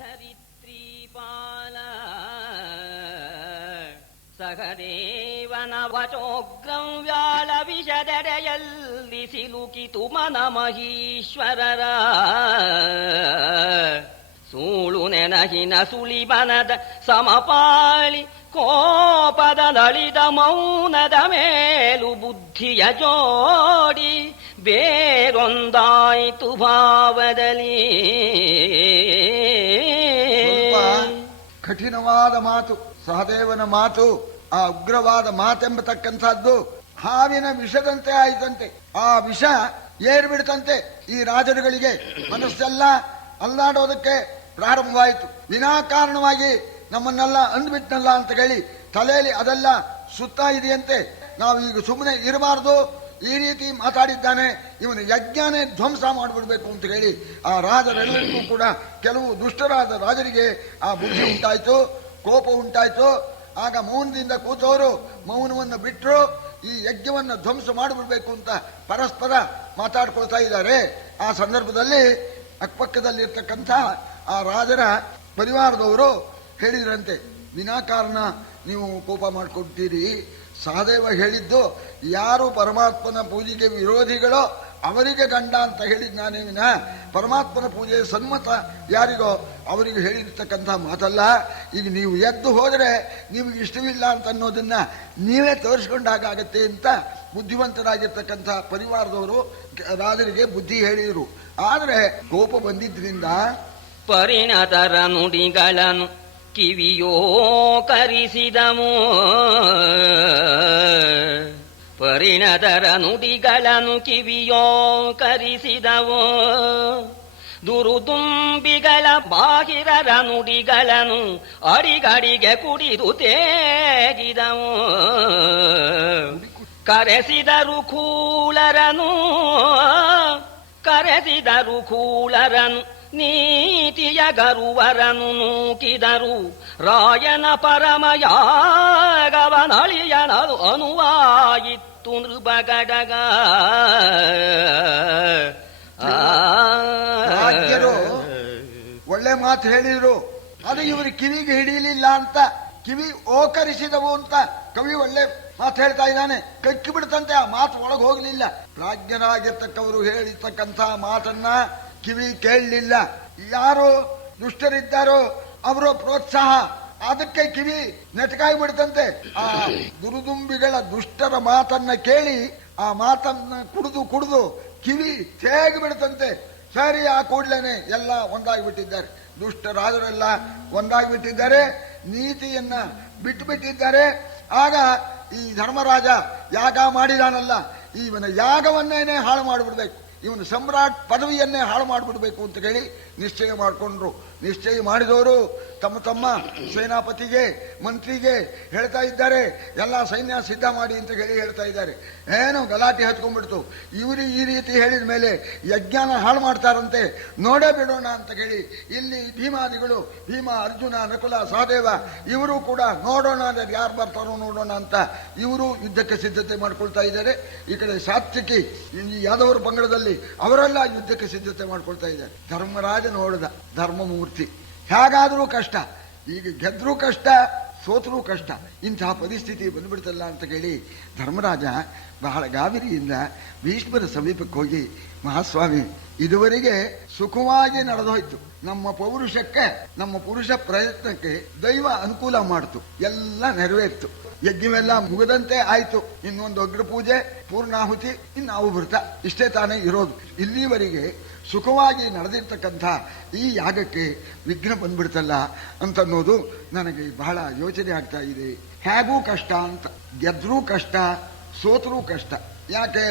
ಧರಿತ್ರೀಪಾಲ ಸಹದೇವನ ವಚೋಗ್ರಂ ವ್ಯಾಳ ವಿಷದೆಡೆಯಲ್ಲಿ ಸಿಲುಕಿತು ಮನ ಮಹೀಶ್ವರರ ಸೂಳು ನೆನಹಿನ ಸುಳಿಬನದ ಸಮಪಾಳಿ ಕೋಪದ ನಳಿದ ಮೌನದ ಮೇಲು ಬುದ್ಧಿಯ ಜೋಡಿ ಬೇರೊಂದಾಯಿತು ಭಾವದಲ್ಲಿ. ಕಠಿಣವಾದ ಮಾತು ಸಹದೇವನ ಮಾತು, ಆ ಉಗ್ರವಾದ ಮಾತೆಂಬತಕ್ಕಂಥದ್ದು ಹಾವಿನ ವಿಷದಂತೆ ಆಯಿತಂತೆ. ಆ ವಿಷ ಏರ್ಬಿಡ್ತಂತೆ ಈ ರಾಜರುಗಳಿಗೆ. ಮನಸ್ಸೆಲ್ಲ ಅಲ್ಲಾಡೋದಕ್ಕೆ ಪ್ರಾರಂಭವಾಯಿತು. ವಿನಾಕಾರಣವಾಗಿ ನಮ್ಮನ್ನೆಲ್ಲ ಅಂದ್ಬಿಟ್ನಲ್ಲ ಅಂತ ಹೇಳಿ ತಲೆಯಲ್ಲಿ ಅದೆಲ್ಲ ಸುತ್ತಾ ಇದೆಯಂತೆ. ನಾವು ಈಗ ಸುಮ್ಮನೆ ಇರಬಾರ್ದು, ಈ ರೀತಿ ಮಾತಾಡಿದ್ದಾನೆ, ಇವನು ಯಜ್ಞಾನೇ ಧ್ವಂಸ ಮಾಡಿಬಿಡ್ಬೇಕು ಅಂತ ಹೇಳಿ ಆ ರಾಜರೆಲ್ಲರಿಗೂ ಕೂಡ ಕೆಲವು ದುಷ್ಟರಾದ ರಾಜರಿಗೆ ಆ ಬುದ್ಧಿ ಉಂಟಾಯ್ತು, ಕೋಪ ಉಂಟಾಯ್ತು. ಆಗ ಮೌನದಿಂದ ಕೂತವರು ಮೌನವನ್ನು ಬಿಟ್ಟರು. ಈ ಯಜ್ಞವನ್ನು ಧ್ವಂಸ ಮಾಡಿಬಿಡ್ಬೇಕು ಅಂತ ಪರಸ್ಪರ ಮಾತಾಡ್ಕೊಳ್ತಾ ಇದ್ದಾರೆ. ಆ ಸಂದರ್ಭದಲ್ಲಿ ಅಕ್ಕಪಕ್ಕದಲ್ಲಿರ್ತಕ್ಕಂಥ ಆ ರಾಜರ ಪರಿವಾರದವರು ಹೇಳಿದ್ರಂತೆ, ವಿನಾಕಾರಣ ನೀವು ಕೋಪ ಮಾಡ್ಕೊಳ್ತೀರಿ. ಸಹದೇವ ಹೇಳಿದ್ದು ಯಾರು ಪರಮಾತ್ಮನ ಪೂಜೆಗೆ ವಿರೋಧಿಗಳೋ ಅವರಿಗೆ ಗಂಡ ಅಂತ ಹೇಳಿದ್ ನಾನೇ ವಿನ ಪರಮಾತ್ಮನ ಪೂಜೆ ಸನ್ಮತ ಯಾರಿಗೋ ಅವರಿಗೆ ಹೇಳಿರ್ತಕ್ಕಂಥ ಮಾತಲ್ಲ. ಈಗ ನೀವು ಎದ್ದು ಹೋದರೆ ನಿಮಗೆ ಇಷ್ಟವಿಲ್ಲ ಅಂತ ಅನ್ನೋದನ್ನ ನೀವೇ ತೋರಿಸ್ಕೊಂಡಾಗತ್ತೆ ಅಂತ ಬುದ್ಧಿವಂತರಾಗಿರ್ತಕ್ಕಂಥ ಪರಿವಾರದವರು ರಾಜರಿಗೆ ಬುದ್ಧಿ ಹೇಳಿದರು. ಆದರೆ ಕೋಪ ಬಂದಿದ್ರಿಂದ ಪರಿಣತರ ನುಡಿಗಳನ್ನು ಕಿವಿಯೋ ಕರಿಸಿದಮೋ, ಪರಿಣತರ ನುಡಿಗಳನ್ನು ಕಿವಿಯೋ ಕರಿಸಿದವೋ, ದುರುದುಂಬಿಗಳ ಬಾಹಿರರ ನುಡಿಗಳನ್ನು ಅಡಿಗಡಿಗೆ ಕುಡಿದು ತೇಗಿದವೋ, ಕರೆಸಿದರು ಕೂಳರನು ನೀತಿಯ ಗರುವರನು ನೂಕಿದರು. ರಾಯನ ಪರಮಯಾಗವನಳಿಯನದು ಅನುವಾಯಿತ್ತು ನೃಪಗಡಗ. ರಾಜ್ಯರು ಒಳ್ಳೆ ಮಾತು ಹೇಳಿದ್ರು, ಅದು ಇವರು ಕಿವಿಗೆ ಹಿಡಿಯಲಿಲ್ಲ ಅಂತ ಕಿವಿ ಓಕರಿಸಿದವು ಅಂತ ಕವಿ ಒಳ್ಳೆ ಮಾತು ಹೇಳ್ತಾ ಇದ್ದಾನೆ. ಕಕ್ಕಿ ಬಿಡ್ತಂತೆ, ಆ ಮಾತು ಒಳಗೆ ಹೋಗ್ಲಿಲ್ಲ. ಪ್ರಾಜ್ಞರಾಗಿರ್ತಕ್ಕವರು ಹೇಳಿರ್ತಕ್ಕಂಥ ಮಾತನ್ನ ಕಿವಿ ಕೇಳಲಿಲ್ಲ. ಯಾರು ದುಷ್ಟರಿದ್ದಾರೋ ಅವರ ಪ್ರೋತ್ಸಾಹ, ಅದಕ್ಕೆ ಕಿವಿ ನೆಟಕಾಗಿ ಬಿಡ್ತಂತೆ. ಆ ದುರುದುಂಬಿಗಳ ದುಷ್ಟರ ಮಾತನ್ನ ಕೇಳಿ ಆ ಮಾತನ್ನ ಕುಡಿದು ಕಿವಿ ತೇಗಿ ಬಿಡ್ತಂತೆ. ಸರಿ, ಆ ಕೂಡ್ಲೇನೆ ಎಲ್ಲ ಒಂದಾಗಿಬಿಟ್ಟಿದ್ದಾರೆ. ದುಷ್ಟ ರಾಜರೆಲ್ಲ ಒಂದಾಗಿಬಿಟ್ಟಿದ್ದಾರೆ, ನೀತಿಯನ್ನ ಬಿಟ್ಟುಬಿಟ್ಟಿದ್ದಾರೆ. ಆಗ ಈ ಧರ್ಮರಾಜ ಯಾಗ ಮಾಡಿದಾನಲ್ಲ, ಇವನ ಯಾಗವನ್ನೇನೆ ಹಾಳು ಮಾಡಿಬಿಡ್ಬೇಕು, ಇವನು ಸಮ್ರಾಟ್ ಪದವಿಯನ್ನೇ ಹಾಳು ಮಾಡಿಬಿಡ್ಬೇಕು ಅಂತ ಹೇಳಿ ನಿಶ್ಚಯ ಮಾಡಿಕೊಂಡ್ರು. ನಿಶ್ಚಯ ಮಾಡಿದವರು ತಮ್ಮ ತಮ್ಮ ಸೇನಾಪತಿಗೆ ಮಂತ್ರಿಗೆ ಹೇಳ್ತಾ ಇದ್ದಾರೆ, ಎಲ್ಲ ಸೈನ್ಯ ಸಿದ್ಧ ಮಾಡಿ ಅಂತ ಹೇಳಿ ಹೇಳ್ತಾ ಇದ್ದಾರೆ. ಏನೋ ಗಲಾಟೆ ಹತ್ಕೊಂಡ್ಬಿಡ್ತು. ಇವರು ಈ ರೀತಿ ಹೇಳಿದ ಮೇಲೆ ಯಜ್ಞಾನ ಹಾಳು ಮಾಡ್ತಾರಂತೆ, ನೋಡೇ ಬಿಡೋಣ ಅಂತ ಹೇಳಿ ಇಲ್ಲಿ ಭೀಮಾದಿಗಳು, ಭೀಮ, ಅರ್ಜುನ, ನಕುಲ, ಸಹದೇವ ಇವರು ಕೂಡ ನೋಡೋಣ ಯಾರು ಬರ್ತಾರೋ ನೋಡೋಣ ಅಂತ ಇವರು ಯುದ್ಧಕ್ಕೆ ಸಿದ್ಧತೆ ಮಾಡ್ಕೊಳ್ತಾ ಇದ್ದಾರೆ. ಈ ಕಡೆ ಸಾತ್ವಿಕಿ ಯಾದವರ ಪಂಗಡದಲ್ಲಿ ಅವರೆಲ್ಲ ಯುದ್ಧಕ್ಕೆ ಸಿದ್ಧತೆ ಮಾಡ್ಕೊಳ್ತಾ ಇದ್ದಾರೆ. ಧರ್ಮರಾಜ ನೋಡಿದ, ಧರ್ಮಮೂರ್ತಿ ಹೇಗಾದರೂ ಕಷ್ಟ, ಈಗ ಗೆದ್ರೂ ಕಷ್ಟ, ಸೋತರೂ ಕಷ್ಟ, ಇಂತಹ ಪರಿಸ್ಥಿತಿ ಬಂದ್ಬಿಡ್ತಲ್ಲ ಅಂತ ಹೇಳಿ ಧರ್ಮರಾಜ ಬಹಳ ಗಾಬರಿಯಿಂದ ಭೀಷ್ಮರ ಸಮೀಪಕ್ಕೆ ಹೋಗಿ, ಮಹಾಸ್ವಾಮಿ, ಇದುವರೆಗೆ ಸುಖವಾಗಿ ನಡೆದೋಯ್ತು. ನಮ್ಮ ಪೌರುಷಕ್ಕೆ, ನಮ್ಮ ಪುರುಷ ಪ್ರಯತ್ನಕ್ಕೆ ದೈವ ಅನುಕೂಲ ಮಾಡ್ತು, ಎಲ್ಲ ನೆರವೇರ್ತು, ಯಜ್ಞವೆಲ್ಲ ಮುಗದಂತೆ ಆಯ್ತು. ಇನ್ನೊಂದು ಅಗ್ರ ಪೂಜೆ, ಪೂರ್ಣಾಹುತಿ, ಇನ್ನಾವು ಭೃತ, ಇಷ್ಟೇ ತಾನೇ ಇರೋದು. ಇಲ್ಲಿವರೆಗೆ ಸುಖವಾಗಿ ನಡೆದಿರ್ತಕ್ಕಂಥ ಈ ಯಾಗಕ್ಕೆ ವಿಘ್ನ ಬಂದ್ಬಿಡ್ತಲ್ಲ ಅಂತನ್ನೋದು ನನಗೆ ಬಹಳ ಯೋಚನೆ ಆಗ್ತಾ ಇದೆ. ಹೇಗೂ ಕಷ್ಟ ಅಂತ, ಗೆದ್ರೂ ಕಷ್ಟ, ಸೋತರೂ ಕಷ್ಟ. ಯಾಕೆ?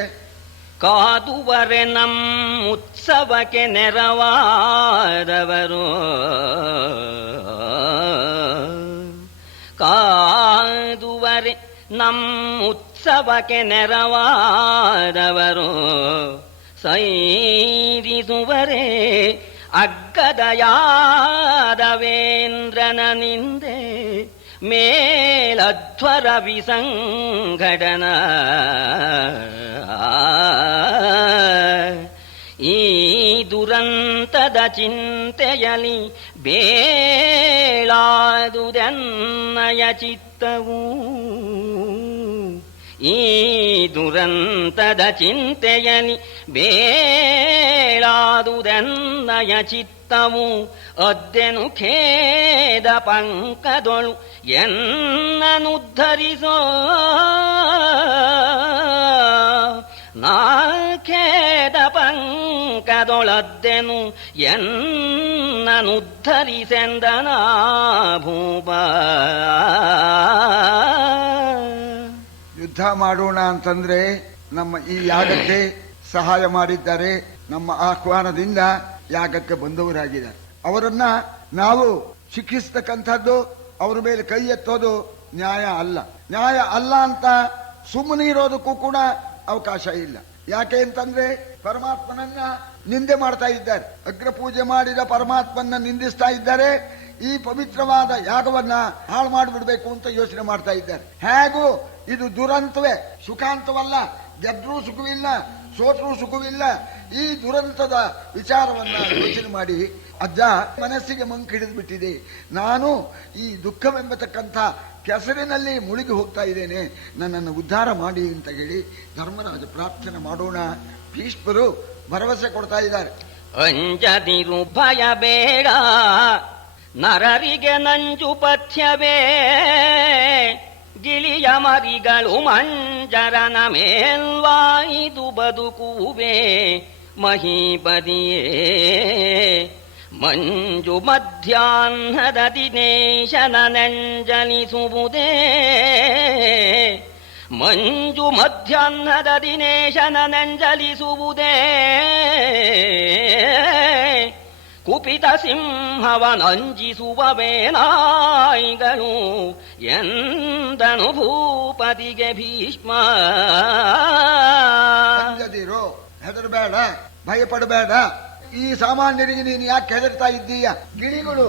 ಕಾದುವರೆ ನಮ್ಮ ಉತ್ಸವಕ್ಕೆ ನೆರವಾದವರು, ಕಾದುವರೆ ನಮ್ಮ ಉತ್ಸವಕ್ಕೆ ನೆರವಾದವರು, ಸೈರಿಸುವರೇ ಅಗ್ಗದ ಯಾದವೇಂದ್ರನ ನಿಂದೆ ಮೇಲಧ್ವರ ವಿಸಂಘಟನ. ಈ ದುರಂತದ ಚಿಂತೆಯಲಿ ಬೇಳಾದುದೆನ್ನಯ ಚಿತ್ತವು. ಈ ದುರಂತದ ಚಿಂತೆಯಲಿ ಬೇಳಾದುದೆನ್ನಯ ಚಿತ್ತವು. ಅದ್ದೆನು ಖೇದ ಪಂಕದೊಳು ಎನ್ನನುದ್ಧರಿಸೋ. ನಾ ಖೇದ ಪಂಕದೊಳದ್ದೆನು ಎನ್ನನುದ್ಧರಿಸೆಂದನ ಭೂಪ. ಯುದ್ಧ ಮಾಡೋಣ ಅಂತಂದ್ರೆ ನಮ್ಮ ಈ ಯಾಗಕ್ಕೆ ಸಹಾಯ ಮಾಡಿದ್ದಾರೆ. ನಮ್ಮ ಆಹ್ವಾನದಿಂದ ಯಾಗಕ್ಕೆ ಬಂದವರಾಗಿದ್ದಾರೆ. ಅವರನ್ನ ನಾವು ಶಿಕ್ಷಿಸ್ತಕ್ಕಂಥದ್ದು, ಅವರ ಮೇಲೆ ಕೈ ಎತ್ತೋದು ನ್ಯಾಯ ಅಲ್ಲ. ನ್ಯಾಯ ಅಲ್ಲ ಅಂತ ಸುಮ್ಮನೆ ಇರೋದಕ್ಕೂ ಕೂಡ ಅವಕಾಶ ಇಲ್ಲ. ಯಾಕೆ ಅಂತಂದ್ರೆ ಪರಮಾತ್ಮನನ್ನ ನಿಂದೆ ಮಾಡ್ತಾ ಇದ್ದಾರೆ. ಅಗ್ರ ಪೂಜೆ ಮಾಡಿದ ಪರಮಾತ್ಮನ ನಿಂದಿಸ್ತಾ ಇದ್ದಾರೆ. ಈ ಪವಿತ್ರವಾದ ಯಾಗವನ್ನ ಹಾಳು ಮಾಡಿಬಿಡ್ಬೇಕು ಅಂತ ಯೋಚನೆ ಮಾಡ್ತಾ ಇದ್ದಾರೆ. ಹೇಗೂ ಇದು ದುರಂತವೇ, ಸುಖಾಂತವಲ್ಲ. ಗೆದ್ರೂ ಸುಖವಿಲ್ಲ, ಸೋತ್ರೂ ಸುಖವಿಲ್ಲ. ಈ ದುರಂತದ ವಿಚಾರವನ್ನ ಯೋಚನೆ ಮಾಡಿ ಅಜ್ಜ ಮನಸ್ಸಿಗೆ ಮಂಕು ಹಿಡಿದು ಬಿಟ್ಟಿದೆ. ನಾನು ಈ ದುಃಖವೆಂಬತಕ್ಕಂಥ ಕೆಸರಿನಲ್ಲಿ ಮುಳುಗಿ ಹೋಗ್ತಾ ಇದ್ದೇನೆ, ನನ್ನನ್ನು ಉದ್ಧಾರ ಮಾಡಿ ಅಂತ ಹೇಳಿ ಧರ್ಮರಾಜ ಪ್ರಾರ್ಥನೆ ಮಾಡೋಣ. ಭೀಷ್ಮರು ಭರವಸೆ ಕೊಡ್ತಾ ಇದ್ದಾರೆ. ಅಂಜದಿರು ಭಯ ಬೇಡ, ನರರಿಗೆ ನಂಜು ಪಥ್ಯವೇ. ಗಿಳಿಯ ಮರಿಗಳು ಮಂಜರನ ಮೇಲ್ವಾಯಿದು ಬದುಕುವೆ. ಮಹೀಪದಿಯೇ ಮಂಜು ಮಧ್ಯಾಹ್ನದ ದಿನೇಶನ ನೆಂಜಲಿಸುವುದೇ. ಮಂಜು ಮಧ್ಯಾಹ್ನದ ದಿನೇಶನ ನೆಂಜಲಿಸುವುದೇ. ಕುಪಿತ ಸಿಂಹವನಂಜಿಸುವವೇ ನಾಯಿಗಳು ಎಂದನು ಭೂಪತಿಗೆ ಭೀಷ್ಮ. ಹೆದರಬೇಡ, ಭಯಪಡಬೇಡ. ಈ ಸಾಮಾನ್ಯರಿಗೆ ನೀನು ಯಾಕೆ ಹೆದರ್ತಾ ಇದ್ದೀಯ? ಗಿಳಿಗಳು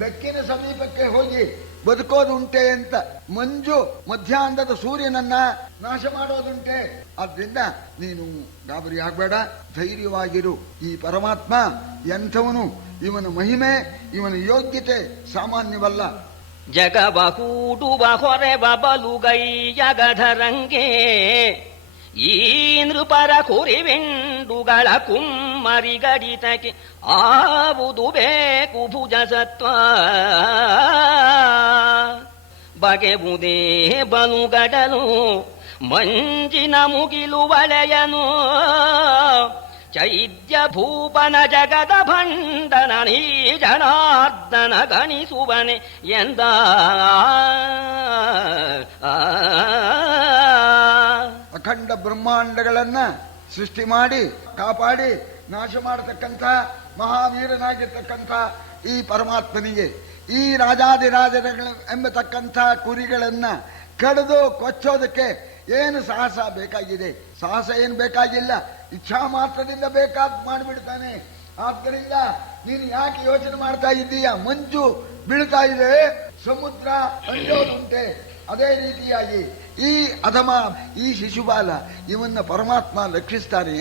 ಬೆಕ್ಕಿನ ಸಮೀಪಕ್ಕೆ ಹೋಗಿ ಬದುಕೋದುಂಟೆ ಅಂತ, ಮಂಜು ಮಧ್ಯಾಹ್ನದ ಸೂರ್ಯನನ್ನ ನಾಶ ಮಾಡೋದುಂಟೆ. ಆದ್ರಿಂದ ನೀನು ಗಾಬರಿ ಆಗ್ಬೇಡ, ಧೈರ್ಯವಾಗಿರು. ಈ ಪರಮಾತ್ಮ ಎಂಥವನು, ಇವನ ಮಹಿಮೆ, ಇವನ ಯೋಗ್ಯತೆ ಸಾಮಾನ್ಯವಲ್ಲ. ಜಗವ ಕೂಡುವ ಹೊರೆವ ಬಲುಗೈಯಗಧರಂಗೆ. ಈ ನೃಪರ ಕುರಿವೆಂಡುಗಳ ಕುಮ್ಮರಿಗಡಿತಕ್ಕೆ ಆವುದು ಬೇಕು ಭುಜ ಸತ್ವ. ಬಗೆಬುದೇ ಬಲುಗಡಲು ಮಂಜಿನ ಮುಗಿಲು ವಳೆಯನು. ಚೈದ್ಯ ಭೂಪನ ಜಗದ ಭಂಡನ ನೀ ಜನಾರ್ದನ ಗಣಿಸುವನೆ ಎಂದ. ಅಖಂಡ ಬ್ರಹ್ಮಾಂಡಗಳನ್ನ ಸೃಷ್ಟಿ ಮಾಡಿ ಕಾಪಾಡಿ ನಾಶ ಮಾಡತಕ್ಕಂಥ ಮಹಾವೀರನಾಗಿರ್ತಕ್ಕಂಥ ಈ ಪರಮಾತ್ಮನಿಗೆ ಈ ರಾಜಾದಿರಾಜರ ಎಂಬತಕ್ಕಂಥ ಕುರಿಗಳನ್ನ ಕಡಿದು ಕೊಚ್ಚೋದಕ್ಕೆ ಏನು ಸಾಹಸ ಬೇಕಾಗಿದೆ? ಸಾಹಸ ಏನು ಬೇಕಾಗಿಲ್ಲ, ಇಚ್ಛಾ ಮಾತ್ರದಿಂದ ಬೇಕಾದ ಮಾಡಿಬಿಡ್ತಾನೆ. ಆದ್ದರಿಂದ ನೀನು ಯಾಕೆ ಯೋಚನೆ ಮಾಡ್ತಾ ಇದ್ದೀಯ? ಮಂಜು ಬೀಳ್ತಾ ಇದೆ, ಸಮುದ್ರ ಅಂಜೋದುಂಟೆ. ಅದೇ ರೀತಿಯಾಗಿ ಈ ಅಧಮ, ಈ ಶಿಶುಬಾಲ, ಇವನ್ನ ಪರಮಾತ್ಮ ರಕ್ಷಿಸ್ತಾನೆ.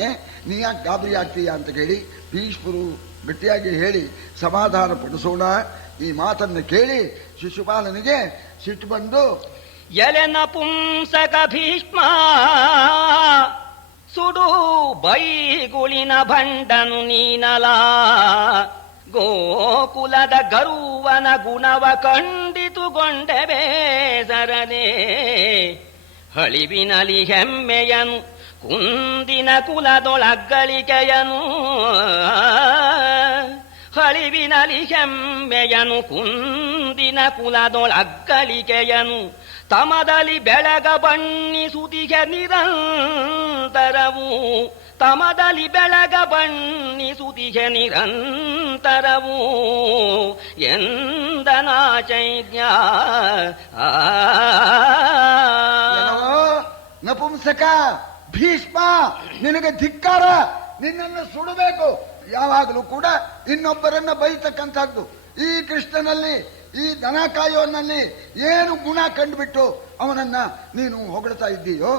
ನೀ ಯಾಕೆ ಗಾಬರಿ ಆಗ್ತೀಯ ಅಂತ ಹೇಳಿ ಭೀಷ್ಮರು ಗಟ್ಟಿಯಾಗಿ ಹೇಳಿ ಸಮಾಧಾನ ಪಡಿಸೋಣ. ಈ ಮಾತನ್ನು ಕೇಳಿ ಶಿಶುಪಾಲನಿಗೆ ಸಿಟ್ಟು ಬಂದು, ಎಲೆನ ಪುಂಸಕ ಭೀಷ್ಮ ಸುಡು ಬೈಗುಳಿನ ಭಂಡನು ನೀನಲ. ಗೋಕುಲದ ಗರುವನ ಗುಣವ ಕಂಡಿತುಗೊಂಡೆ ಬೇಸರದೆ. ಹಳಿವಿನಲಿ ಹೆಮ್ಮೆಯನು ಕುಂದಿನ ಕುಲದೊಳಗ್ಗಳಿಕೆಯನು. ಹಳಿವಿನಲಿ ಹೆಮ್ಮೆಯನು ಕುಂದಿನ ಕುಲದೊಳಗ್ಗಳಿಕೆಯನು. ತಮದಲ್ಲಿ ಬೆಳಗ ಬಣ್ಣಿಸುತ್ತಿಗೆ ನಿರಂತರವು. ತಮದಲ್ಲಿ ಬೆಳಗ ಬಣ್ಣಿಸುತ್ತಿಗೆ ನಿರಂತರವು ಎಂದನ ಚೈತ್ಯ. ನಪುಂಸಕ ಭೀಷ್ಮ, ನಿನಗೆ ಧಿಕ್ಕಾರ. ನಿನ್ನನ್ನು ಸುಡಬೇಕು. ಯಾವಾಗಲೂ ಕೂಡ ಇನ್ನೊಬ್ಬರನ್ನ ಬೈತಕ್ಕಂಥದ್ದು. ಈ ಕೃಷ್ಣನಲ್ಲಿ, ಈ ದನ ಕಾಯೋನಲ್ಲಿ ಏನು ಗುಣ ಕಂಡುಬಿಟ್ಟು ಅವನನ್ನ ನೀನು ಹೊಗಳ್ತಾ ಇದ್ದೀಯೋ?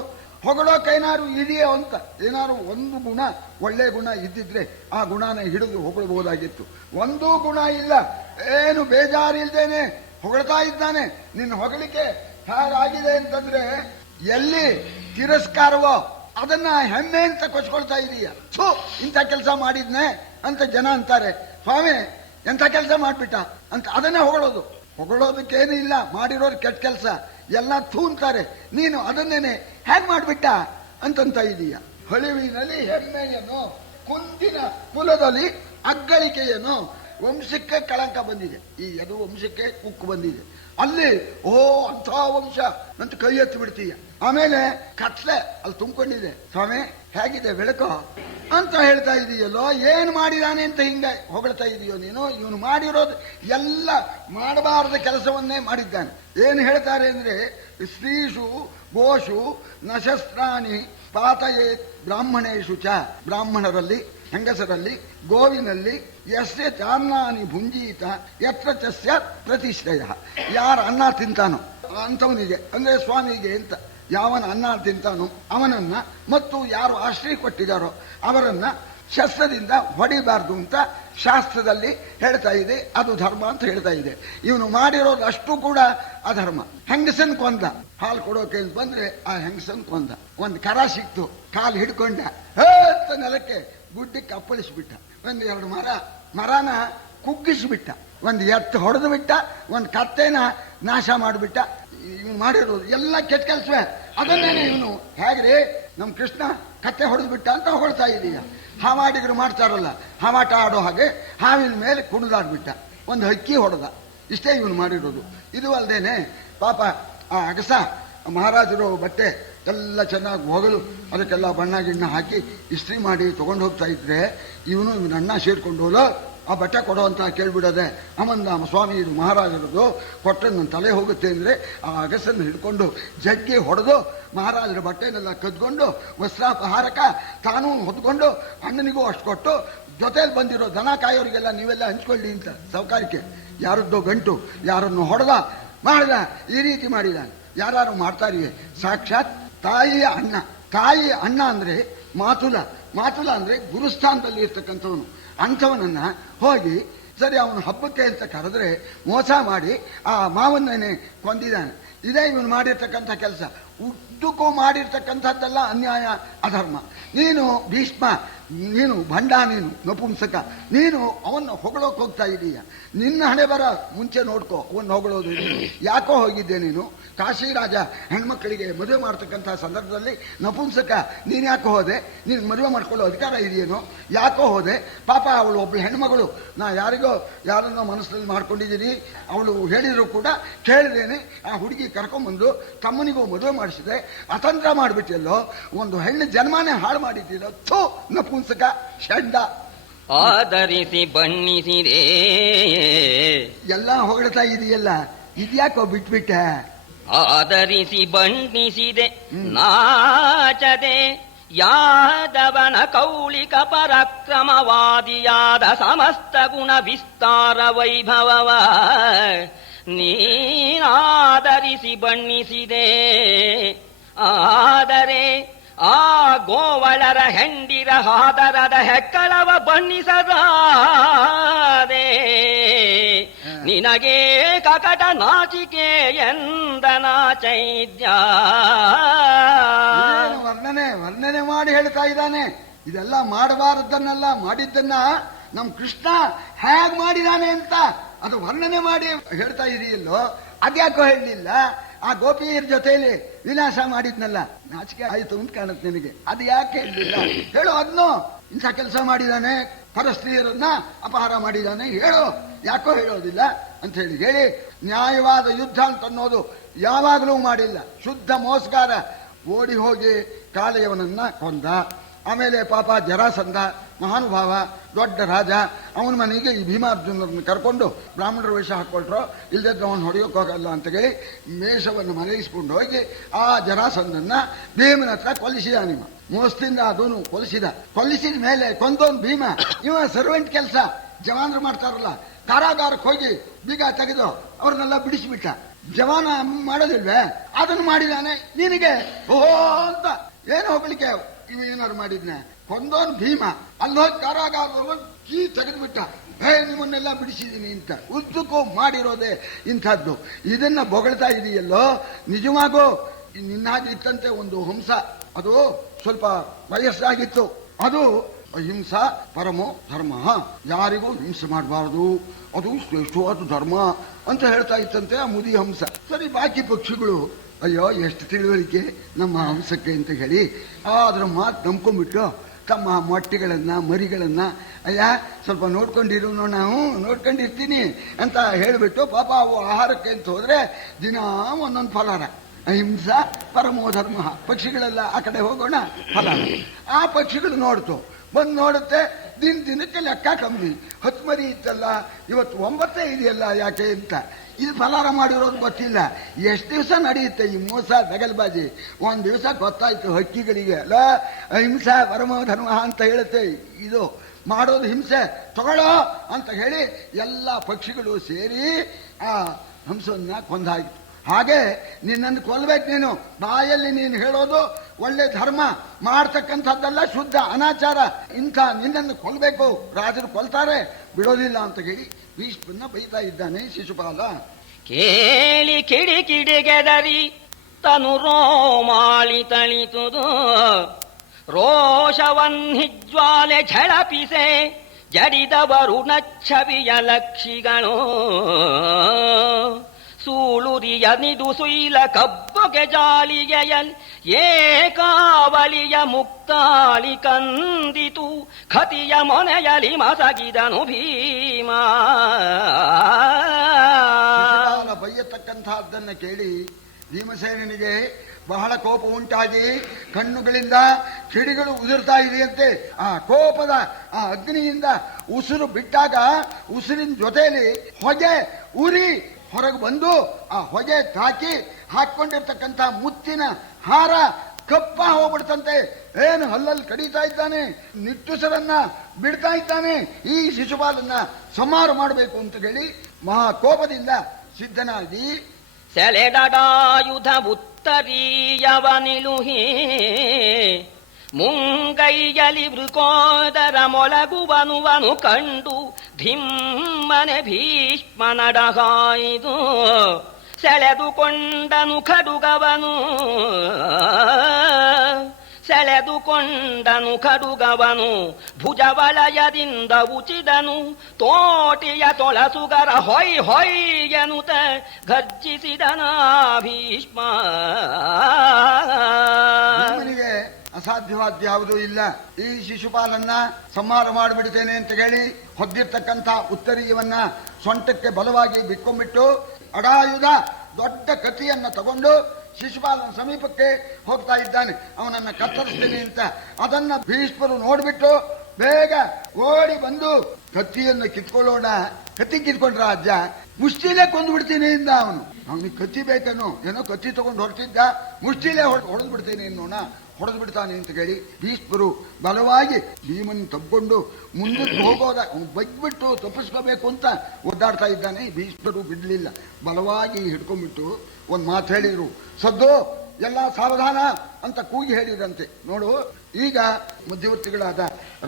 ಹೊಗಳೋಕೇನಾದ್ರು ಇದೆಯೋ ಅಂತ. ಏನಾದ್ರು ಒಂದು ಗುಣ, ಒಳ್ಳೆ ಗುಣ ಇದ್ದಿದ್ರೆ ಆ ಗುಣನ ಹಿಡಿದು ಹೊಗಳಬಹುದಾಗಿತ್ತು. ಒಂದೂ ಗುಣ ಇಲ್ಲ, ಏನು ಬೇಜಾರಿಲ್ದೇನೆ ಹೊಗಳ್ತಾ ಇದ್ದಾನೆ. ನಿನ್ನ ಹೊಗಳಿಕೆ ಹೇಗಾಗಿದೆ ಅಂತಂದ್ರೆ ಎಲ್ಲಿ ತಿರಸ್ಕಾರವೋ ಅದನ್ನ ಹೆಮ್ಮೆ ಅಂತ ಕೊಚ್ಕೊಳ್ತಾ ಇದೀಯ. ಥೂ, ಇಂಥ ಕೆಲಸ ಮಾಡಿದ್ನೆ ಅಂತ ಜನ ಅಂತಾರೆ. ಸ್ವಾಮಿ ಎಂಥ ಕೆಲಸ ಮಾಡ್ಬಿಟ್ಟ ಅಂತ ಅದನ್ನೇ ಹೊಗಳೋದು. ಹೊಗಳೋದಕ್ಕೇನು ಇಲ್ಲ, ಮಾಡಿರೋರು ಕೆಟ್ಟ ಕೆಲಸ ಎಲ್ಲ ಥೂ ಅಂತಾರೆ. ನೀನು ಅದನ್ನೇನೆ ಹೇಗ್ ಮಾಡ್ಬಿಟ್ಟ ಅಂತಂತ ಇದೀಯ. ಹಳಿವಿನಲ್ಲಿ ಹೆಮ್ಮೆಯನ್ನು, ಕುಂದಿನ ಕುಲದಲ್ಲಿ ಅಗ್ಗಳಿಕೆಯನ್ನು. ವಂಶಕ್ಕೆ ಕಳಂಕ ಬಂದಿದೆ, ಈ ಯದು ವಂಶಕ್ಕೆ ಕುಕ್ಕು ಬಂದಿದೆ. ಅಲ್ಲಿ ಅಂಥ ವಂಶ ಅಂತ ಕೈ ಎತ್ತಿ ಬಿಡ್ತೀಯ. ಆಮೇಲೆ ಕತ್ಲೆ ಅಲ್ಲಿ ತುಂಬಿಕೊಂಡಿದೆ. ಸ್ವಾಮಿ ಹೇಗಿದೆ ಬೆಳಕು ಅಂತ ಹೇಳ್ತಾ ಇದೀಯಲ್ಲೋ, ಏನ್ ಮಾಡಿದಾನೆ ಅಂತ ಹಿಂಗ ಹೊಗಳ್ತಾ ಇದೀಯೋ ನೀನು. ಇವನು ಮಾಡಿರೋದು ಎಲ್ಲ ಮಾಡಬಾರದ ಕೆಲಸವನ್ನೇ ಮಾಡಿದ್ದಾನೆ. ಏನ್ ಹೇಳ್ತಾರೆ ಅಂದ್ರೆ, ಸ್ತ್ರೀಷು ಗೋಷು ನಶಸ್ತ್ರಾಣಿ ಪಾತಯೇ ಬ್ರಾಹ್ಮಣೇಶು ಚ. ಬ್ರಾಹ್ಮಣರಲ್ಲಿ, ಹೆಂಗಸರಲ್ಲಿ, ಗೋವಿನಲ್ಲಿ ಯಸ್ಯ ಚಾನ್ನಾನಿ ಭುಂಜೀತ ಯತ್ರ ಚಸ್ಯ ಪ್ರತಿಶ್ರಯ. ಯಾರ ಅನ್ನ ತಿಂತಾನೋ ಅಂಥವನಿಗೆ, ಅಂದ್ರೆ ಸ್ವಾಮಿಗೆ ಅಂತ ಯಾವನ ಅನ್ನ ತಿಂತಾನೋ ಅವನನ್ನ, ಮತ್ತು ಯಾರು ಆಶ್ರಯ ಕೊಟ್ಟಿದ್ದಾರೋ ಅವರನ್ನ ಶಸ್ತ್ರದಿಂದ ಹೊಡಿಬಾರ್ದು ಅಂತ ಶಾಸ್ತ್ರದಲ್ಲಿ ಹೇಳ್ತಾ ಇದೆ. ಅದು ಧರ್ಮ ಅಂತ ಹೇಳ್ತಾ ಇದೆ. ಇವನು ಮಾಡಿರೋದು ಅಷ್ಟು ಕೂಡ ಅಧರ್ಮ. ಹೆಂಗಸನ್ ಕೊಂದ, ಹಾಲು ಕೊಡೋಕೆ ಅಂತ ಬಂದ್ರೆ ಆ ಹೆಂಗಸನ್ ಕೊಂದ. ಒಂದು ಕರ ಸಿಕ್ತು, ಕಾಲು ಹಿಡ್ಕೊಂಡ, ನೆಲಕ್ಕೆ ಗುಡ್ಡಕ್ಕೆ ಅಪ್ಪಳಿಸ್ಬಿಟ್ಟ. ಒಂದು ಎರಡು ಮರನ ಕುಗ್ಗಿಸ್ಬಿಟ್ಟ, ಒಂದು ಎತ್ತು ಹೊಡೆದು ಬಿಟ್ಟ, ಒಂದು ಕತ್ತೆನ ನಾಶ ಮಾಡಿಬಿಟ್ಟ. ಇವನು ಮಾಡಿರೋದು ಎಲ್ಲ ಕೆಟ್ಟ ಕೆಲಸವೇ. ಅದನ್ನೇನೆ ಇವನು ಹೇಗ್ರಿ ನಮ್ ಕೃಷ್ಣ ಕತ್ತೆ ಹೊಡೆದು ಬಿಟ್ಟ ಅಂತ ಹೊಳ್ತಾ ಇದೀಯ. ಹಾವಾಡಿಗರು ಮಾಡ್ತಾರಲ್ಲ, ಹಾವಾಟ ಆಡೋ ಹಾಗೆ ಹಾವಿನ ಮೇಲೆ ಕುಣಿದಾಡ್ಬಿಟ್ಟ, ಒಂದು ಹಕ್ಕಿ ಹೊಡೆದ. ಇಷ್ಟೇ ಇವನು ಮಾಡಿರೋದು. ಇದು ಅಲ್ದೇನೆ ಪಾಪ ಆ ಅಗಸ ಮಹಾರಾಜರು ಬಟ್ಟೆ ಎಲ್ಲ ಚೆನ್ನಾಗಿ ಹೊಗಲು ಅದಕ್ಕೆಲ್ಲ ಬಣ್ಣ ಗಿಣ್ಣ ಹಾಕಿ ಇಸ್ತ್ರಿ ಮಾಡಿ ತಗೊಂಡು ಹೋಗ್ತಾ ಇದ್ರೆ ಇವನು ಅಣ್ಣ ಸೇರ್ಕೊಂಡು ಹೋದ ಆ ಬಟ್ಟೆ ಕೊಡೋ ಅಂತ ಕೇಳ್ಬಿಡೋದೆ. ಅಮಂದ ಸ್ವಾಮಿ ಇದು ಮಹಾರಾಜರದು, ಕೊಟ್ಟರೆ ನನ್ನ ತಲೆ ಹೋಗುತ್ತೆ ಅಂದ್ರೆ ಆ ಅಗಸನ್ನು ಹಿಡ್ಕೊಂಡು ಜಗ್ಗಿ ಹೊಡೆದು ಮಹಾರಾಜರ ಬಟ್ಟೆನೆಲ್ಲ ಕದ್ಕೊಂಡು ವಸ್ತ್ರಾಪಹಾರಕ ತಾನೂ ಹೊತ್ಕೊಂಡು ಅಣ್ಣನಿಗೂ ಅಷ್ಟು ಕೊಟ್ಟು, ಜೊತೆಯಲ್ಲಿ ಬಂದಿರೋ ದನ ಕಾಯೋರಿಗೆಲ್ಲ ನೀವೆಲ್ಲ ಹಂಚ್ಕೊಳ್ಳಿ ಅಂತ ಸೌಕಾರಿಕೆ. ಯಾರದ್ದೋ ಗಂಟು ಯಾರನ್ನು ಹೊಡೆದ ಮಾಡಿದ, ಈ ರೀತಿ ಮಾಡಿದ. ಯಾರು ಮಾಡ್ತಾರಿವೆ. ಸಾಕ್ಷಾತ್ ತಾಯಿಯ ಅಣ್ಣ. ತಾಯಿ ಅಣ್ಣ ಅಂದ್ರೆ ಮಾತುಲ. ಮಾತುಲ ಅಂದ್ರೆ ಗುರುಸ್ಥಾನದಲ್ಲಿ ಇರ್ತಕ್ಕಂಥವನು. ಅಂಥವನನ್ನ ಹೋಗಿ ಸರಿ ಅವನು ಹಬ್ಬಕ್ಕೆ ಅಂತ ಕರೆದ್ರೆ ಮೋಸ ಮಾಡಿ ಆ ಮಾವನ್ನೇ ಕೊಂದಿದ್ದಾನೆ. ಇದೇ ಇವನು ಮಾಡಿರ್ತಕ್ಕಂಥ ಕೆಲಸ. ಉದ್ದಕ್ಕೂ ಮಾಡಿರ್ತಕ್ಕಂಥದ್ದೆಲ್ಲ ಅನ್ಯಾಯ, ಅಧರ್ಮ. ನೀನು ಭೀಷ್ಮ, ನೀನು ಭಂಡ, ನೀನು ನಪುಂಸಕ, ನೀನು ಅವನ್ನ ಹೊಗಳೋಕ್ ಹೋಗ್ತಾ ಇದೀಯ. ನಿನ್ನ ಹಣೆ ಬರ ಮುಂಚೆ ನೋಡ್ಕೋ, ಅವನ್ನ ಹೊಗಳೋದು. ಯಾಕೋ ಹೋಗಿದ್ದೆ ನೀನು ಕಾಶಿರಾಜ ಹೆಣ್ಮಕ್ಕಳಿಗೆ ಮದುವೆ ಮಾಡ್ತಕ್ಕಂಥ ಸಂದರ್ಭದಲ್ಲಿ ನಪುಂಸಕ ನೀನ್ ಯಾಕೋ ಹೋದೆ? ನೀನ್ ಮದುವೆ ಮಾಡ್ಕೊಳ್ಳೋ ಅಧಿಕಾರ ಇದೆಯೇನೋ? ಯಾಕೋ ಹೋದೆ? ಪಾಪ ಅವಳು ಒಬ್ಳು ಹೆಣ್ಮಗಳು, ನಾ ಯಾರನ್ನೋ ಮನಸ್ಸಲ್ಲಿ ಮಾಡ್ಕೊಂಡಿದ್ದೀನಿ. ಅವಳು ಹೇಳಿದ್ರು ಕೂಡ ಕೇಳಿದೇನೆ ಆ ಹುಡುಗಿ ಕರ್ಕೊಂಡ್ಬಂದು ತಮ್ಮನಿಗೂ ಮದುವೆ ಮಾಡಿಸಿದೆ. ಅತಂತ್ರ ಮಾಡಿಬಿಟ್ಟಿಲ್ಲೋ, ಒಂದು ಹೆಣ್ಣು ಜನ್ಮಾನೇ ಹಾಳು ಮಾಡಿದ್ದೀರ. ಥೂ ನಪುಂಸಕ ಷಂಡ. ಆದರಿಸಿ ಬಣ್ಣಿಸಿದೆ ಎಲ್ಲ ಹೊಗಳ್ತಾ ಇದೆಯಲ್ಲ, ಇದ್ಯಾಕೋ ಬಿಟ್ಬಿಟ್ಟೆ? ಆದರಿಸಿ ಬಣ್ಣಿಸಿದೆ ನಾಚದೆ ಯಾದವನ ಕೌಳಿಕ ಪರಾಕ್ರಮವಾದಿಯಾದ ಸಮಸ್ತ ಗುಣ ವಿಸ್ತಾರ ವೈಭವವ ನೀನಾದರಿಸಿ ಬಣ್ಣಿಸಿದೆ. ಆದರೆ ಆ ಗೋವಳರ ಹೆಂಡಿರ ಹಾದರದ ಹೆಕ್ಕಳವ ಬಣ್ಣಿಸದಾದೆ. ನಿನಗೆ ಕಕಟ ನಾಚಿಕೆ ಎಂದನ ಚೈದ್ಯ. ವರ್ಣನೆ ಮಾಡಿ ಹೇಳ್ತಾ ಇದ್ದಾನೆ. ಇದೆಲ್ಲ ಮಾಡಬಾರದನ್ನೆಲ್ಲ ಮಾಡಿದ್ದನ್ನ ನಮ್ ಕೃಷ್ಣ ಹೇಗ್ ಮಾಡಿದಾನೆ ಅಂತ ಅದು ವರ್ಣನೆ ಮಾಡಿ ಹೇಳ್ತಾ ಇದೆಯಲ್ಲೋ, ಅದ್ಯಾಕೋ ಹೇಳಲಿಲ್ಲ? ಆ ಗೋಪಿಯರ ಜೊತೆಯಲ್ಲಿ ವಿನಾಶ ಮಾಡಿದ್ನಲ್ಲ, ನಾಚಿಕೆ ಆಯಿತು ಅಂತ ಕಾಣುತ್ತೆ ನಿನಗೆ. ಅದು ಯಾಕೆ ಹೇಳಲಿಲ್ಲ? ಹೇಳು ಅದನ್ನು. ಇಂಥ ಕೆಲಸ ಮಾಡಿದಾನೆ, ಪರಸ್ತ್ರೀಯರನ್ನ ಅಪಹಾರ ಮಾಡಿದಾನೆ, ಹೇಳು. ಯಾಕೋ ಹೇಳೋದಿಲ್ಲ ಅಂತ ಹೇಳಿ ನ್ಯಾಯವಾದ ಯುದ್ಧ ಅಂತ ಅನ್ನೋದು ಯಾವಾಗಲೂ ಮಾಡಿಲ್ಲ. ಶುದ್ಧ ಮೋಸಗಾರ. ಓಡಿ ಹೋಗಿ ಕಾಳೆಯವನನ್ನ ಕೊಂದ. ಆಮೇಲೆ ಪಾಪ ಜರಾಸಂಧ ಮಹಾನುಭಾವ, ದೊಡ್ಡ ರಾಜ, ಅವನ ಮನೆಗೆ ಈ ಭೀಮಾರ್ಜುನರನ್ನು ಕರ್ಕೊಂಡು ಬ್ರಾಹ್ಮಣರ ವೇಷ ಹಾಕೊಳ್ರು, ಇಲ್ಲದಿದ್ರೆ ಅವನು ಹೊಡೆಯೋಕ್ಕೋಗಲ್ಲ ಅಂತ ಹೇಳಿ ಮೇಷವನ್ನು ಮಲಗಿಸ್ಕೊಂಡು ಹೋಗಿ ಆ ಜರಾಸಂಧನ್ನ ಭೀಮನ ಹತ್ರ ಕೊಲ್ಲಿಸಿದ. ನಿಮ್ಮ ಮೋಸದಿಂದ ಅದನ್ನು ಕೊಲ್ಲಿಸಿದ ಮೇಲೆ ಕೊಂದವನು ಭೀಮ. ಇವ ಸರ್ವೆಂಟ್ ಕೆಲಸ ಜವಾನರು ಮಾಡ್ತಾರಲ್ಲ, ಕಾರಾಗಾರಕ್ಕೆ ಹೋಗಿ ಬೀಗ ತೆಗೆದು ಅವ್ರನ್ನೆಲ್ಲ ಬಿಡಿಸಿಬಿಟ್ಟ. ಜವಾನ ಮಾಡೋದಿಲ್ವೇ? ಅದನ್ನು ಮಾಡಿದಾನೆ. ನಿನಗೆ ಓಹೋ ಅಂತ ಏನು ಹೋಗ್ಲಿಕ್ಕೆ ಇವ ಏನಾರು ಮಾಡಿದ್ನ? ಕೊಂದೋನ್ ಭೀಮ ಅಲ್ಲಿ ಹೋಗಿ ಕಾರಾಗಾರದಲ್ಲಿ ಕೀ ತೆಗೆದ್ಬಿಟ್ಟ. ನಿಮ್ಮನ್ನೆಲ್ಲ ಬಿಡಿಸಿದೀನಿ ಅಂತ ಉದ್ದಕ್ಕೂ ಮಾಡಿರೋದೆ ಇಂಥದ್ದು. ಇದನ್ನ ಬೊಗಳ್ತಾ ಇದೆಯಲ್ಲೋ, ನಿಜವಾಗೋ ನಿನ್ನಾಗಿ ಇತ್ತಂತೆ ಒಂದು ಹಂಸ. ಅದು ಸ್ವಲ್ಪ ವಯಸ್ಸಾಗಿತ್ತು. ಅದು ಅಹಿಂಸಾ ಪರಮೋ ಧರ್ಮ, ಯಾರಿಗೂ ಹಿಂಸೆ ಮಾಡಬಾರದು, ಅದು ಶ್ರೇಷ್ಠವಾದ ಧರ್ಮ ಅಂತ ಹೇಳ್ತಾ ಇತ್ತಂತೆ ಆ ಮುದಿ ಹಂಸ. ಸರಿ, ಬಾಕಿ ಪಕ್ಷಿಗಳು ಅಯ್ಯೋ ಎಷ್ಟು ತಿಳುವಳಿಕೆ ನಮ್ಮ ಹಂಸಕ್ಕೆ ಅಂತ ಹೇಳಿ ಅದ್ರ ಮಾತು ನಂಬ್ಕೊಂಡ್ಬಿಟ್ಟು ತಮ್ಮ ಮೊಟ್ಟೆಗಳನ್ನ ಮರಿಗಳನ್ನ ಅಯ್ಯ ಸ್ವಲ್ಪ ನೋಡ್ಕೊಂಡಿರು, ನಾವು ನೋಡ್ಕೊಂಡಿರ್ತೀನಿ ಅಂತ ಹೇಳಿಬಿಟ್ಟು ಪಾಪ ಅವು ಆಹಾರಕ್ಕೆ ಅಂತ ಹೋದ್ರೆ ದಿನ ಒಂದೊಂದು ಫಲಾರ. ಅಹಿಂಸಾ ಪರಮೋ ಧರ್ಮ, ಪಕ್ಷಿಗಳೆಲ್ಲ ಆ ಕಡೆ ಹೋಗೋಣ ಫಲಾರ. ಆ ಪಕ್ಷಿಗಳು ನೋಡ್ತು, ಬಂದು ನೋಡುತ್ತೆ, ದಿನಕ್ಕೆ ಲೆಕ್ಕ ಕಮ್ಮಿ. 10 ಮರಿ ಇತ್ತಲ್ಲ, ಇವತ್ತು 9 ಇದೆಯಲ್ಲ, ಯಾಕೆ ಅಂತ. ಇದು ಫಲಾರ ಮಾಡಿರೋದು ಗೊತ್ತಿಲ್ಲ. ಎಷ್ಟು ದಿವಸ ನಡೆಯುತ್ತೆ ಈ ಮೋಸ ದಗಲ್ಬಾಜಿ? ಒಂದ್ ದಿವಸ ಗೊತ್ತಾಯ್ತು ಹಕ್ಕಿಗಳಿಗೆ, ಅಲ್ಲ ಅಹಿಂಸಾ ಪರಮೋ ಧರ್ಮ ಅಂತ ಹೇಳುತ್ತೆ, ಇದು ಮಾಡೋದು ಹಿಂಸೆ, ತಗೊಳ್ಳೋ ಅಂತ ಹೇಳಿ ಎಲ್ಲ ಪಕ್ಷಿಗಳು ಸೇರಿ ಆ ಹಂಸವನ್ನ ಕೊಂದಾಯ್ತು. ಹಾಗೆ ನಿನ್ನನ್ನು ಕೊಲ್ಬೇಕು ನೀನು. ಬಾಯಲ್ಲಿ ನೀನು ಹೇಳೋದು ಒಳ್ಳೆ ಧರ್ಮ, ಮಾಡ್ತಕ್ಕಂಥದ್ದೆಲ್ಲ ಶುದ್ಧ ಅನಾಚಾರ. ಇಂಥ ನಿನ್ನನ್ನು ಕೊಲ್ಬೇಕು, ರಾಜರು ಕೊಲ್ತಾರೆ, ಬಿಡೋದಿಲ್ಲ ಅಂತ ಹೇಳಿ ಭೀಷ್ಮನ್ನ ಬೈತಾ ಇದ್ದಾನೆ ಶಿಶುಪಾಲ. ಕೇಳಿ ಕಿಡಿಕಿಡಿಗೆದರಿ ತನು ರೋಮಾಳಿ ತಳಿತುದು, ರೋಷವನ್ನಿಜ್ವಾಲೆ ಝಳಪಿಸೆ ಜಡಿದವರು ನಚ್ಛವಿಯ ಲಕ್ಷಿಗಳು. ಸೂಳುರಿಯ ನಿದು ಸುಯ್ಲ ಕಬ್ಬೊಗೆ ಜಾಲಿಗೆಯಲ್ ಏಕಾವಲಿಯ ಮುಕ್ತಾಳಿ ಕಂದಿತು, ಖತಿಯ ಮೊನೆಯಲಿ ಮಸಗಿದನು ಭೀಮ. ಬೈಯತಕ್ಕಂಥದ್ದನ್ನ ಕೇಳಿ ಭೀಮಸೇನಿಗೆ ಬಹಳ ಕೋಪ ಉಂಟಾಗಿ ಕಣ್ಣುಗಳಿಂದ ಕಿಡಿಗಳು ಉದುರ್ತಾ ಇದೆಯಂತೆ. ಆ ಕೋಪದ ಆ ಅಗ್ನಿಯಿಂದ ಉಸಿರು ಬಿಟ್ಟಾಗ ಉಸಿರಿನ ಜೊತೆಯಲ್ಲಿ ಹೊಗೆ ಉರಿ ಹೊರಗೆ ಬಂದು ಆ ಹೊಗೆ ತಾಕಿ ಹಾಕೊಂಡಿರ್ತಕ್ಕಂಥ ಮುತ್ತಿನ ಹಾರ ಕಪ್ಪ ಹೋಗ್ಬಿಡ್ತಂತೆ. ಏನು ಹಲ್ಲಲ್ಲಿ ಕಡಿತಾ ಇದ್ದಾನೆ, ನಿಟ್ಟುಸರನ್ನ ಬಿಡ್ತಾ ಇದ್ದಾನೆ. ಈ ಶಿಶುಪಾಲನ್ನ ಸಂಹಾರ ಮಾಡಬೇಕು ಅಂತ ಹೇಳಿ ಮಹಾ ಕೋಪದಿಂದ ಸಿದ್ಧನಾಗಿ ಸೆಳೆದಡಾಯುಧ ಉತ್ತರೀಯವ ನಿಲುಹಿ, ಮುಂಗೈಯಲಿ ವೃಕೋದರ ಮೊಳಗುವನುವನು ಕಂಡು ಧಿಮ್ಮನೆ ಭೀಷ್ಮ ನಡಹಾಯ್ದು. ಸೆಳೆದುಕೊಂಡನು ಖಡುಗವನು, ಸೆಳೆದುಕೊಂಡನು ಖಡುಗವನು, ಭುಜವಲಯದಿಂದ ಉಚಿದನು. ತೋಟಿಯ ತೊಳಸುಗರ ಹೊಯ್ ಹೊಯ್ ಎನ್ನುತ್ತ ಗರ್ಜಿಸಿದನ ಭೀಷ್ಮ. ಭೀಮನಿಗೆ ಅಸಾಧ್ಯವಾದ ಯಾವುದೂ ಇಲ್ಲ. ಈ ಶಿಶುಪಾಲನ್ನ ಸಂಹಾರ ಮಾಡಿಬಿಡ್ತೇನೆ ಅಂತ ಹೇಳಿ ಹೊದ್ದಿರ್ತಕ್ಕಂಥ ಉತ್ತರೀಯವನ್ನ ಸೊಂಟಕ್ಕೆ ಬಲವಾಗಿ ಬಿಟ್ಕೊಂಡ್ಬಿಟ್ಟು ಅಡಾಯುಧ ದೊಡ್ಡ ಕತ್ತಿಯನ್ನ ತಗೊಂಡು ಶಿಶುಪಾಲನ ಸಮೀಪಕ್ಕೆ ಹೋಗ್ತಾ ಇದ್ದಾನೆ. ಅವನನ್ನ ಕತ್ತರಿಸ್ತೇನೆ ಅಂತ. ಅದನ್ನ ಭೀಷ್ಮರು ನೋಡ್ಬಿಟ್ಟು ಬೇಗ ಓಡಿ ಬಂದು ಕತ್ತಿಯನ್ನು ಕಿತ್ಕೊಳ್ಳೋಣ. ಕತ್ತಿ ಕಿತ್ಕೊಂಡ್ರ ಅಜ್ಜ, ಮುಷ್ಟಿಲೇ ಕೊಂದು ಬಿಡ್ತೀನಿ ಇಂದ ಅವನು. ಅವನಿಗೆ ಕತ್ತಿ ಬೇಕೇನೋ, ಏನೋ ಕತ್ತಿ ತಗೊಂಡು ಹೊರಟಿದ್ದ, ಮುಷ್ಟಿಲೇ ಹೊಡೆದು ಬಿಡ್ತೇನೆ ಅನ್ನೋಣ, ಹೊಡೆದು ಬಿಡ್ತಾನೆ ಅಂತ ಹೇಳಿ ಭೀಷ್ಮರು ಬಲವಾಗಿ ಭೀಮನ್ ತಬ್ಕೊಂಡು ಮುಂದಕ್ಕೆ ಹೋಗೋದ ಬಗ್ಬಿಟ್ಟು ತಪ್ಪಿಸ್ಕೋಬೇಕು ಅಂತ ಒದ್ದಾಡ್ತಾ ಇದ್ದಾನೆ. ಭೀಷ್ಮರು ಬಿಡ್ಲಿಲ್ಲ, ಬಲವಾಗಿ ಹಿಡ್ಕೊಂಡ್ಬಿಟ್ಟು ಒಂದ್ ಮಾತು ಹೇಳಿದ್ರು, ಸದ್ದು ಎಲ್ಲ ಸಾವಧಾನ ಅಂತ ಕೂಗಿ ಹೇಳಿದಂತೆ. ನೋಡು, ಈಗ ಮಧ್ಯವರ್ತಿಗಳಾದ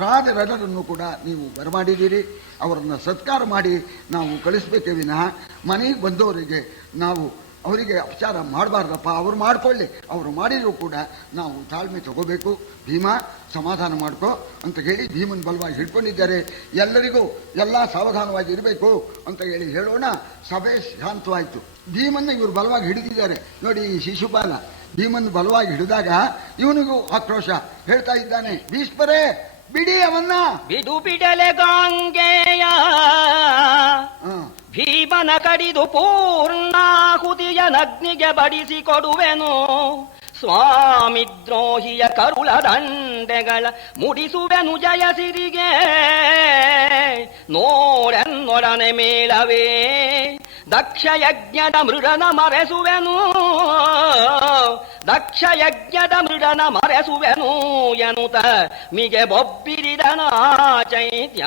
ರಾಜರೆಲ್ಲರನ್ನು ಕೂಡ ನೀವು ಬರಮಾಡಿದ್ದೀರಿ, ಅವರನ್ನ ಸತ್ಕಾರ ಮಾಡಿ ನಾವು ಕಳಿಸ್ಬೇಕೇ ವಿನಃ ಮನೆಗೆ ಬಂದವರಿಗೆ ನಾವು ಅವರಿಗೆ ಅಪಚಾರ ಮಾಡಬಾರ್ದಪ್ಪ. ಅವ್ರು ಮಾಡ್ಕೊಳ್ಳಿ, ಅವರು ಮಾಡಿದ್ರು ಕೂಡ ನಾವು ತಾಳ್ಮೆ ತಗೋಬೇಕು. ಭೀಮ ಸಮಾಧಾನ ಮಾಡ್ಕೋ ಅಂತ ಹೇಳಿ ಭೀಮನ್ ಬಲವಾಗಿ ಹಿಡ್ಕೊಂಡಿದ್ದಾರೆ. ಎಲ್ಲರಿಗೂ ಎಲ್ಲ ಸಾವಧಾನವಾಗಿ ಇರಬೇಕು ಅಂತ ಹೇಳಿ ಹೇಳೋಣ. ಸಭೆ ಶಾಂತವಾಯಿತು. ಭೀಮನ್ನ ಇವರು ಬಲವಾಗಿ ಹಿಡಿದಿದ್ದಾರೆ. ನೋಡಿ, ಈ ಶಿಶುಪಾಲ ಭೀಮನ್ ಬಲವಾಗಿ ಹಿಡಿದಾಗ ಇವನಿಗೂ ಆಕ್ರೋಶ. ಹೇಳ್ತಾ ಇದ್ದಾನೆ, ಭೀಷ್ಮರೇ ಬಿಡಿ ಅವನ್ನ. ಬಿಡು ಬಿಡಲೆ ಗಾಂಗೆಯ ಭೀಮನ ಕಡಿದು ಪೂರ್ಣಾಹುತಿಯ ನಗ್ನಿಗೆ ಬಡಿಸಿ ಕೊಡುವೆನು. ಸ್ವಾಮಿ ದ್ರೋಹಿಯ ಕರುಳ ದಂಡೆಗಳ ಮುಡಿಸುವೆನು ಜಯಸಿರಿಗೆ. ನೋಡೆನ್ನೊಡನೆ ಮೇಳವೇ ದಕ್ಷ ಯಜ್ಞದ ಮೃಡನ ಮರೆಸುವೆನು. ದಕ್ಷ ಯಜ್ಞದ ಮೃಡನ ಮರೆಸುವೆನು ಎನ್ನುತ್ತ ಮಿಗೆ ಬೊಬ್ಬಿರಿದನ ಚೈತ್ಯ.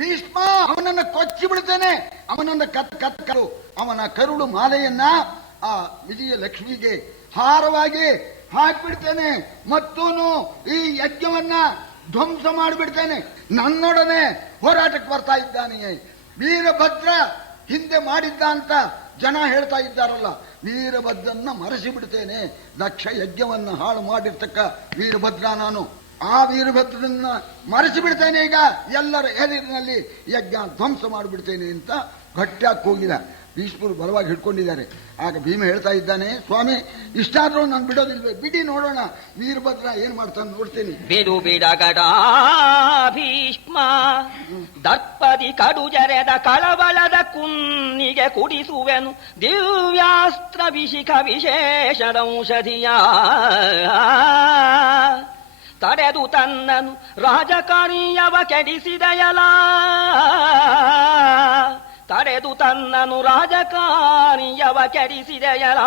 ಭೀಷ್ಮ ಅವನನ್ನು ಕೊಚ್ಚಿ ಬಿಡ್ತೇನೆ, ಅವನನ್ನ ಕತ್ತು ಅವನ ಕರುಳು ಮಾಲೆಯನ್ನ ಆ ವಿಜಯಲಕ್ಷ್ಮಿಗೆ ಹಾರವಾಗಿ ಹಾಕ್ಬಿಡ್ತೇನೆ. ಮತ್ತೂನು ಈ ಯಜ್ಞವನ್ನ ಧ್ವಂಸ ಮಾಡಿಬಿಡ್ತೇನೆ. ನನ್ನೊಡನೆ ಹೋರಾಟಕ್ಕೆ ಬರ್ತಾ ಇದ್ದಾನೆ ವೀರಭದ್ರ. ಹಿಂದೆ ಮಾಡಿದ್ದ ಅಂತ ಜನ ಹೇಳ್ತಾ ಇದ್ದಾರಲ್ಲ, ವೀರಭದ್ರನ್ನ ಮರೆಸಿ ಬಿಡ್ತೇನೆ. ದಕ್ಷ ಯಜ್ಞವನ್ನು ಹಾಳು ಮಾಡಿರ್ತಕ್ಕ ವೀರಭದ್ರ ನಾನು. ಆ ವೀರಭದ್ರನ್ನ ಮರೆಸಿ ಬಿಡ್ತೇನೆ. ಈಗ ಎಲ್ಲರ ಎದುರಿನಲ್ಲಿ ಯಜ್ಞ ಧ್ವಂಸ ಮಾಡಿಬಿಡ್ತೇನೆ ಅಂತ ಗಟ್ಟಿಯಾಗಿ ಹೋಗಿದ. ಭೀಷ್ಮರು ಬಲವಾಗಿ ಹಿಡ್ಕೊಂಡಿದ್ದಾರೆ. ಆಗ ಭೀಮ ಹೇಳ್ತಾ ಇದ್ದಾನೆ, ಸ್ವಾಮಿ ಇಷ್ಟಾದ್ರೂ ನಾನು ಬಿಡೋದಿಲ್ವೇ? ಬಿಡಿ ನೋಡೋಣ ವೀರಭದ್ರ ಏನ್ ಮಾಡ್ತಾನೆ ನೋಡ್ತೇನೆ. ಬಿಡು ಬಿಡಗಡ ಭೀಷ್ಮ, ದರ್ಪದಿ ಕಡು ಜರೆದ ಕಳವಳದ ಕುನ್ನಿಗೆ ಕುಡಿಸುವೆನು ದಿವ್ಯಾಸ್ತ್ರ ವಿಶಿಖ ವಿಶೇಷದೌಷಧಿಯ. ತಡೆದು ತನ್ನನು ರಾಜಕಾರಿಯವ ಕೆಡಿಸಿದಯಲ, ತಡೆದು ತನ್ನನು ರಾಜಕಾರಿಯವ ಕೆಡಿಸಿದೆಯಲ.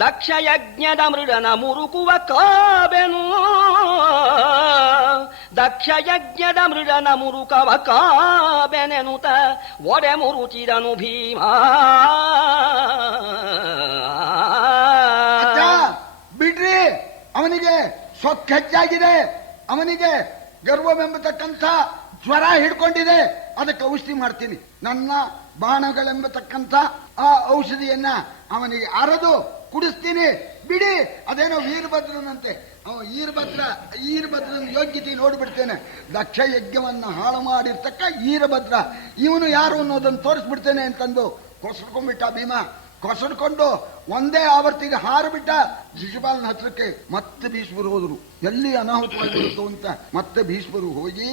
ದಕ್ಷ ಯಜ್ಞದ ಮೃಡನ ಮುರುಕುವ ಕಾಬೆನು, ದಕ್ಷ ಯಜ್ಞದ ಮೃಡನ ಮುರುಕವ ಕಾಬೆನೆನುತ ಒಡೆ ಮುರುಚಿದನು ಭೀಮ. ಬಿಡ್ರಿ, ಅವನಿಗೆ ಸೊಕ್ಕ ಹೆಚ್ಚಾಗಿದೆ, ಅವನಿಗೆ ಗರ್ವವೆಂಬತಕ್ಕಂಥ ಜ್ವರ ಹಿಡ್ಕೊಂಡಿದೆ. ಅದಕ್ಕೆ ಔಷಧಿ ಮಾಡ್ತೀನಿ. ನನ್ನ ಬಾಣಗಳೆಂಬತಕ್ಕಂಥ ಆ ಔಷಧಿಯನ್ನ ಅವನಿಗೆ ಅರೆದು ಕುಡಿಸ್ತೀನಿ. ಬಿಡಿ, ಅದೇನೋ ವೀರಭದ್ರನಂತೆ. ಅವ ಈರಭದ್ರನ ಯೋಗ್ಯತೆ ನೋಡಿಬಿಡ್ತೇನೆ. ದಕ್ಷ ಯಜ್ಞವನ್ನ ಹಾಳು ಮಾಡಿರ್ತಕ್ಕ ಈರಭದ್ರ ಇವನು ಯಾರು ಅನ್ನೋದನ್ನು ತೋರಿಸ್ಬಿಡ್ತೇನೆ ಅಂತಂದು ಕೊಸಡ್ಕೊಂಡ್ಬಿಟ್ಟ ಭೀಮ. ಕೊಸಡ್ಕೊಂಡು ಒಂದೇ ಆವರ್ತಿಗೆ ಹಾರುಬಿಟ್ಟ ಶಿಶುಪಾಲನ ಹತ್ರಕ್ಕೆ. ಮತ್ತೆ ಭೀಷ್ಮರು ಹೋದರು. ಎಲ್ಲಿ ಅನಾಹುತವಾಗಿರುತ್ತೋ ಅಂತ ಮತ್ತೆ ಭೀಷ್ಮರು ಹೋಗಿ